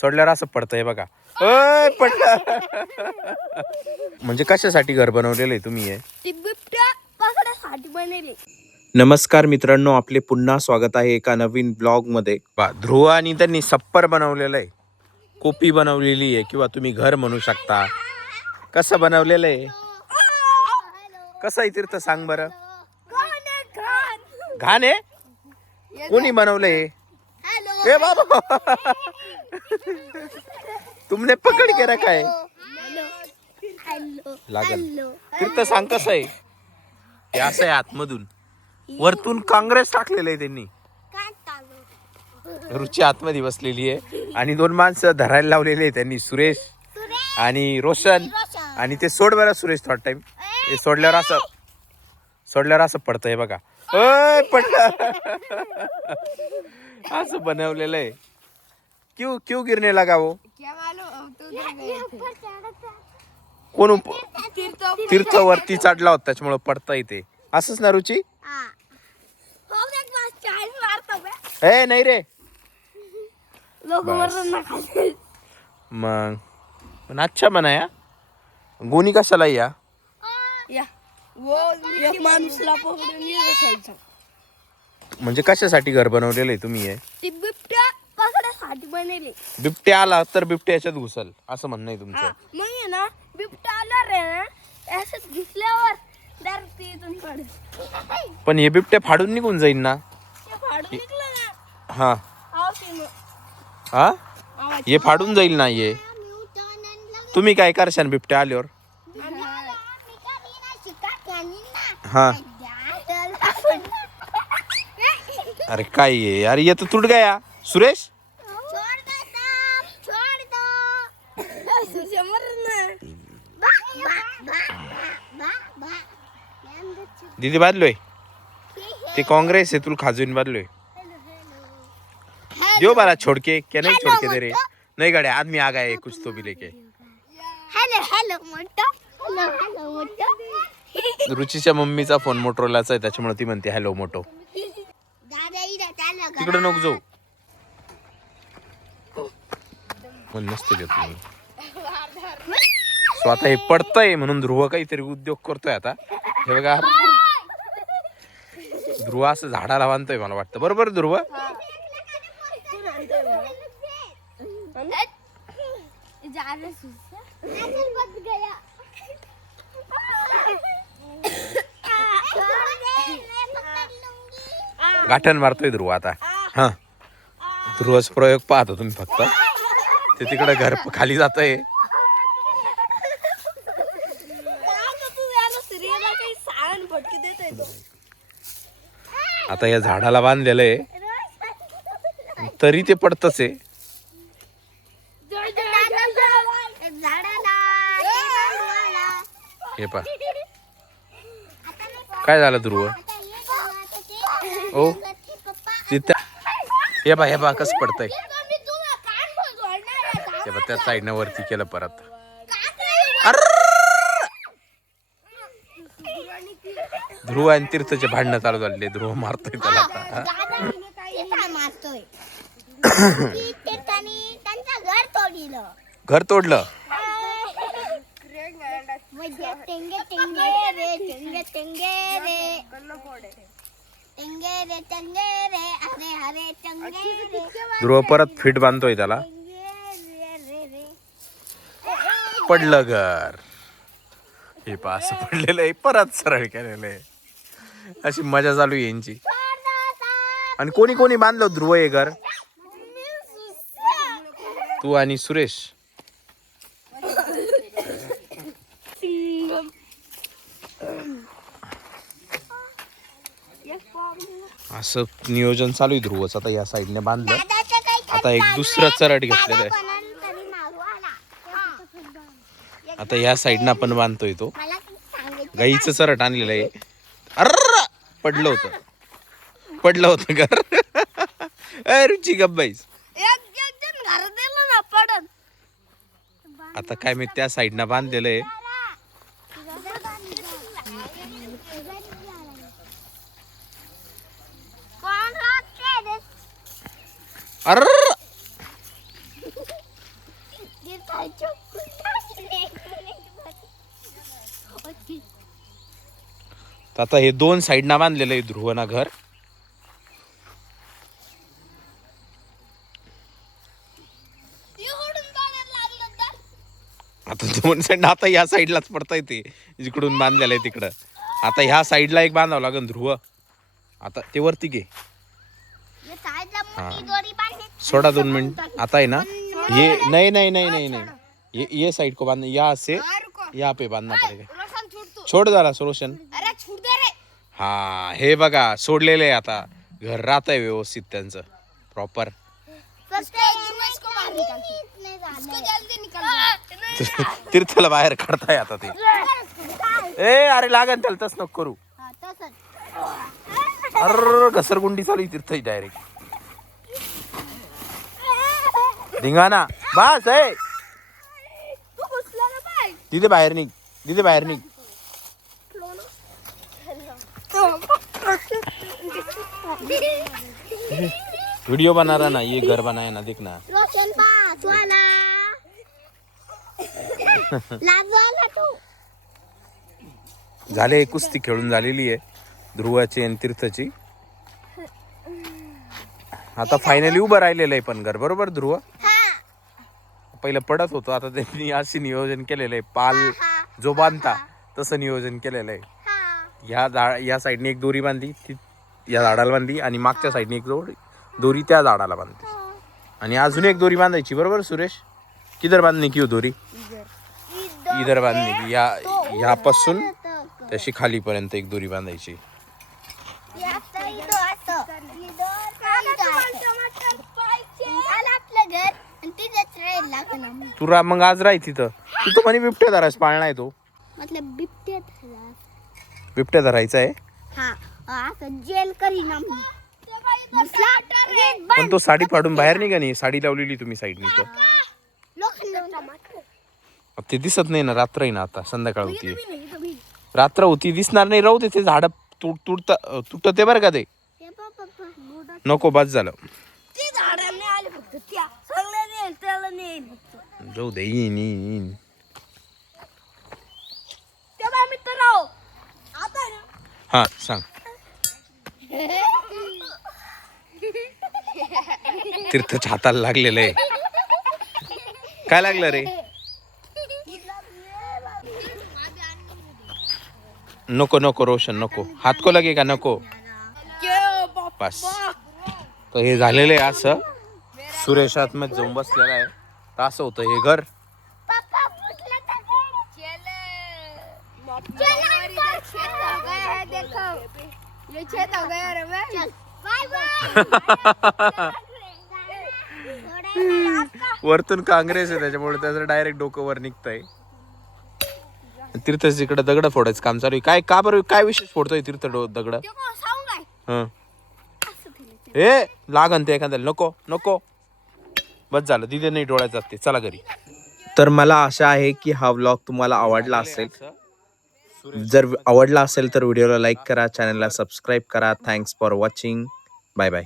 सोडल्यावर असं पडतंय बघा. ओय पडलं. म्हणजे कशासाठी घर बनवलेलं आहे तुम्ही? हे बिबट्या पकडासाठी बनवले. नमस्कार मित्रांनो, आपले पुन्हा स्वागत आहे एका नवीन ब्लॉग मध्ये. ध्रुव आणि त्यांनी सप्पर बनवलेलं आहे, कोपी बनवलेली आहे किंवा तुम्ही घर म्हणू शकता. कसं बनवलेलं आहे, कसं आहे तीर्थ सांग बरं. घाण आहे. कोणी बनवलंय? ए बाबा तुमने पकड के रखा है. लागल तीर्थ सांग कसं आहे. हे असं आहे, आतमधून वरतून काँग्रेस टाकलेलं आहे त्यांनी. रुची आतमध्ये बसलेली आहे आणि दोन माणसं धरायला लावलेले आहे त्यांनी, सुरेश आणि रोशन. आणि ते सोड बरं सुरेश थोडा टाइम. हे सोडल्यावर असं पडतंय बघा. ओय पडलं. असं बनवलेलं आहे. क्यों गिरने लगा वो? कोण तीर्थ वरती चढला होता त्याच्यामुळे पडता येते. असंच ना रुची? ए नाही रे. मग पण अच्छा बनाया. गोनी कशाला या? माणूसला पकडून म्हणजे कशासाठी घर बनवलेलं आहे तुम्ही? हे बिबट्या पकडासाठी बनवले. बिबट्या आला तर बिबट्या याच्यात घुसल असं म्हणणं आहे तुमचं? मग आहे ना, बिबट्या आल्यावर आहे ना, असं घुसल्यावर डायरेक्ट इथून पडेल. पण हे बिबट्या फाडून निघून जाईल ना. ते फाडून निघलं ना. हा आवाज येईल. हा हे फाडून जाईल ना. हे तुम्ही काय करशाल बिबट्या आल्यावर? हा अरे काय आहे अरे, ये तो तुट गया सुरेश. दीदी बांधलोय ते काँग्रेस आहे, तुला खाजून बांधलोय. दियो बाला छोड़ के क्या नहीं छोड़ के दे रहे. नहीं गाड़ी आदमी आ गए कुछ तो भी लेके. हॅलो हॅलो मोठा. हॅलो हॅलो मोठा. रुचीच्या मम्मीचा फोन मोटरोलाचा आहे त्याच्यामुळे ती म्हणते हॅलो मोटो. तिकडे नको जाऊ. नसते घेत नाही. स्वतः हे पडतंय म्हणून ध्रुव काहीतरी उद्योग करतोय आता. हे बघा ध्रुव असं झाडाला बांधतोय मला वाटतं. बरोबर ध्रुव? गाठण मारतोय ध्रुव आता. हा ध्रुवच प्रयोग पाहतो तुम्ही फक्त. ते तिकडे घर खाली जात आहे. आता या झाडाला बांधलेलं आहे तरी ते पडतच आहे. हे पा काय झालं ध्रुव? ओ तिथे हे बा कसं पडतंय. ते बा त्या साईडनं वरती केलं परत. ध्रुव आणि तीर्थचे भांडणं चालू झाले. ध्रुव मारतोय त्याला आता. घर तोडलं. ध्रुव परत फिट बांधतोय त्याला. पडलं घर. हे पास पडलेलं आहे परत सरळ केलेलं आहे. अशी मजा चालू आहे यांची. आणि कोणी कोणी बांधलं ध्रुव हे घर? तू आणि सुरेश. असं नियोजन चालू आहे ध्रुवच. आता या साईडने बांधलं. आता एक दुसरं चरड घेतलेलं आहे. आता या साईडनं आपण बांधतोय तो. गाईचं चरट आणलेलं आहे. अरे पडलं होतं घर. अय रुची गब्बाईस. आता काय मी त्या साईडनं बांधलेलं आहे. अरे तर आता हे 2 साईडना बांधलेलं आहे ध्रुवना घर. आता 2 साईड, आता या साईडलाच पडता येते जिकडून बांधलेलं आहे तिकडं. आता ह्या साईडला एक बांधावं लागेल ध्रुव. आता ते वरती घे. सोडा 2 मिनिट. आता आहे ना ये नहीं नहीं नहीं नहीं नहीं ये साइड को बांधना, यहाँ से यहाँ पे बांधना पड़ेगा. छोड़ जरा रोशन. हा हे बघा सोडलेले आहे. आता घर राहत आहे व्यवस्थित त्यांचं प्रॉपर. तीर्थला बाहेर काढताय आता ते. ए अरे लागन त्याला तस नको करू. अरे घसरगुंडी चालू तीर्थ डायरेक्ट धिंगाणा. बस आहे तिथे बाहेर निघ, तिथे बाहेर निघ. वीडियो बना रहा ना, ये घर बनाया ना, देखना. झाले कुस्ती खेळून झालेली आहे ध्रुवाची आणि तीर्थची. आता फायनली उभं राहिलेलं आहे पण घर. बरोबर ध्रुव? पहिलं पडत होतो, आता त्यांनी अशी नियोजन केलेलं आहे. पाल जो बांधता तसं नियोजन केलेलं आहे. या साईडने एक दोरी बांधली, ती या झाडाला बांधली, आणि मागच्या साईडने एक दोरी त्या झाडाला बांधली, आणि अजून एक दोरी बांधायची. बरोबर सुरेश? किधर बांधणे की दोरी? इधर बांधणे की ह्यापासून त्याशी खालीपर्यंत एक दोरी बांधायची. तुला मग आज राही तिथं. तू तर म्हणे बिबट्या धरायच पाळणा आहे तो. बिबट्या धरायचा आहे. पण तो साडी फाडून बाहेर निघा. नाही साडी लावलेली तुम्ही साईडनी, तर ते दिसत नाही ना. रात्र आहे ना, आता संध्याकाळ होती, रात्र होती, दिसणार नाही. राहू दे, ते झाड तुटते बरं का ते. नको बस झालं. जाऊ दे, येईन. हा सांग. तीर्थच्या हाताला लागलेलं आहे. काय लागलं रे? नको नको रोशन, नको. हात को लगे का? नको. बस. तर हे झालेलं आहे असं. सुरेश आतमध्ये जाऊन बसलेला आहे. तर असं होतं हे घर. वरतून काँग्रेस आहे त्याच्यामुळे त्याचं डायरेक्ट डोकं वर निघतंय. तीर्थ इकडे दगड फोडायचं काम चालू आहे. काय का बरं, काय विशेष फोडतोय तीर्थ दगड? हे लागन ते एखाद्याला. नको नको, बस झालं. तिथे नाही डोळ्यात जाते. चला घरी. तर मला आशा आहे की हा व्लॉग तुम्हाला आवडला असेल. जर आवडला असेल तर व्हिडिओला लाईक करा, चॅनलला सबस्क्राईब करा. Thanks for watching. Bye bye.